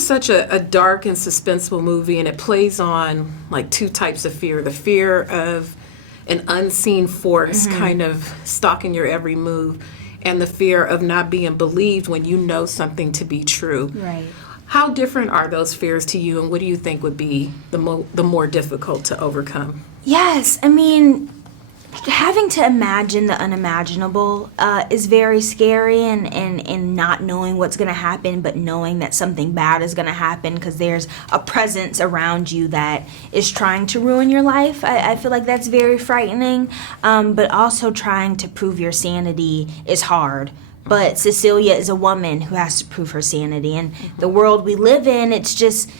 is such a dark and suspenseful movie, and it plays on like two types of fear. The fear of an unseen force kind of stalking your every move, and the fear of not being believed when you know something to be true. Right. How different are those fears to you, and what do you think would be the more difficult to overcome? Yes, I mean, having to imagine the unimaginable is very scary, and not knowing what's going to happen, but knowing that something bad is going to happen because there's a presence around you that is trying to ruin your life. I feel like that's very frightening, but also trying to prove your sanity is hard. But Cecilia is a woman who has to prove her sanity, and the world we live in, it's just...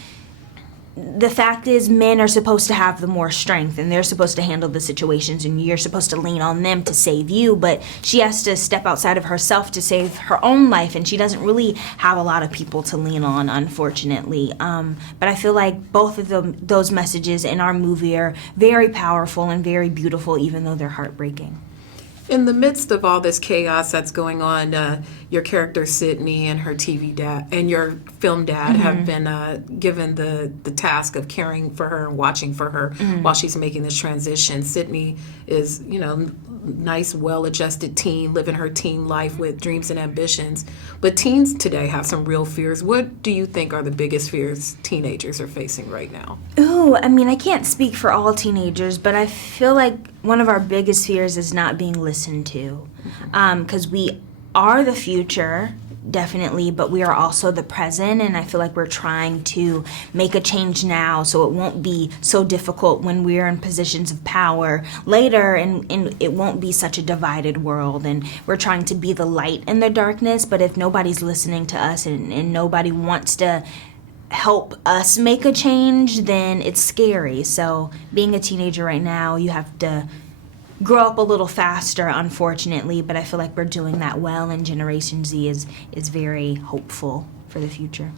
The fact is, men are supposed to have the more strength, and they're supposed to handle the situations, and you're supposed to lean on them to save you, but she has to step outside of herself to save her own life, and she doesn't really have a lot of people to lean on, unfortunately. But I feel like both of those messages in our movie are very powerful and very beautiful, even though they're heartbreaking. In the midst of all this chaos that's going on, your character Sydney and her TV dad and your film dad have been given the task of caring for her and watching for her while she's making this transition. Sydney is, nice, well-adjusted teen, living her teen life with dreams and ambitions. But teens today have some real fears. What do you think are the biggest fears teenagers are facing right now? Ooh, I mean, I can't speak for all teenagers, but I feel like one of our biggest fears is not being listened to. Because we are the future, definitely, but we are also the present, and I feel like we're trying to make a change now so it won't be so difficult when we're in positions of power later, and it won't be such a divided world, and we're trying to be the light in the darkness. But if nobody's listening to us and nobody wants to help us make a change, then it's scary. So being a teenager right now, you have to grow up a little faster, unfortunately, but I feel like we're doing that well, and Generation Z is very hopeful for the future.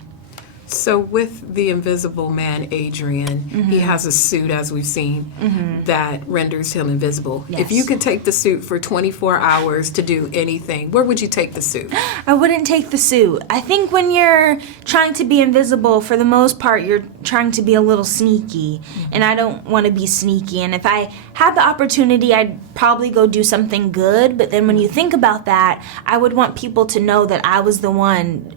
So with the Invisible Man, Adrian, he has a suit, as we've seen, that renders him invisible. Yes. If you could take the suit for 24 hours to do anything, where would you take the suit? I wouldn't take the suit. I think when you're trying to be invisible, for the most part, you're trying to be a little sneaky, and I don't want to be sneaky. And if I had the opportunity, I'd probably go do something good, but then when you think about that, I would want people to know that I was the one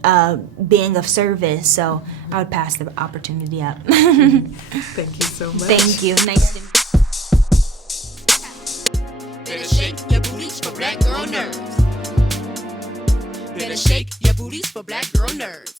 being of service, so I would pass the opportunity up. Thank you so much. Thank you. Nice to meet you. Better shake your booties for black girl nerves. Better shake your booties for black girl nerves.